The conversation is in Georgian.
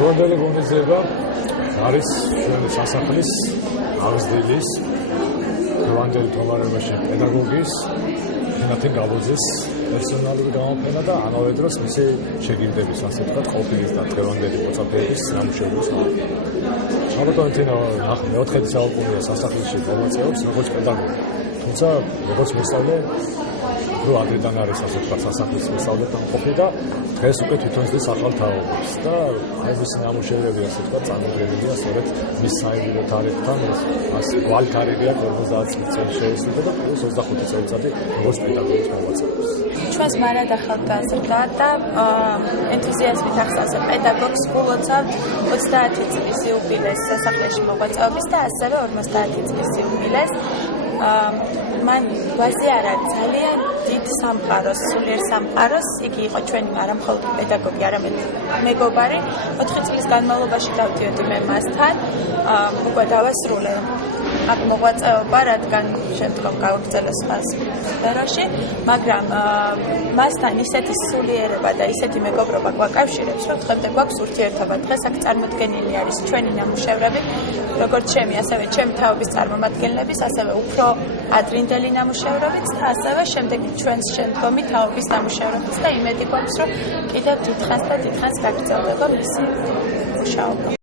დღევანდელი ღონისძიება არის ჩვენი სასახლის აღზრდილის დღევანდელ მდგომარეობაში პედაგოგის ფენათინ გალოძის პერსონალური გამოფენა და ამავე დროს მისი შეგირდების, ასე ვთქვათ, ყოფილის და დღევანდელი მოწაფეების ნამუშევრების გამოფენა. საბატონო მეოთხე საუკუნეა სასახლეში მოღვაწეობს როგორც პედაგოგი, თუმცა როგორც მოსწავლე რო ადრიდან არის ასე ვთქვათ სასახლის მოსწავლეთან ყოფილი და დღეს უკვე თვითონ ის ახალ თაობებს და აი მისი ნამუშევრები ასე ვთქვათ წარმოდგენილია სწორედ მის საერთო თარიღთან ასე გვალთარიღია 50 წელი შეესრულა და პლუს 25 წელიწადი როგორც პედაგოგის მოღვაწეობს. ჩვენს მარად ახალ გაზრდა და ენთუზიაზმით ახსავსა პედაგოგს გულოცავთ 30 წლის იუბილეს სასახლეში მოღვაწეობის და ასევე 50 წლის იუბილეს. მან გვაზიარა ძალიან დიდ სამყაროს, სულიერ სამყაროს, იგი იყო ჩვენი არა მხოლოდ პედაგოგი, არამედ მეგობარი. 4 წლის განმავლობაში დავდიოდი მე მასთან, უკვე დავასრულე აქ მოღვაწეობა, რადგან შემდგომ გავაგრძელე სხვა სფეროში, მაგრამ მასთან ისეთი სულიერება და ისეთი მეგობრობა გვაკავშირებს, რომ დღემდე გვაქვს ურთიერთობა. დღეს აქ წარმოდგენილი არის ჩვენი ნამუშევრები, როგორც ჩემი, ასევე ჩემი თაობის წარმომადგენლების, ასევე უფრო ადრინდელი ნამუშევრებიც და ასევე შემდეგ ჩვენს შემდგომი თაობის ნამუშევრებიც და იმედი გვაქვს, რომ კიდევ დიდხანს და დიდხანს გაგრძელდება მისი მუშაობა.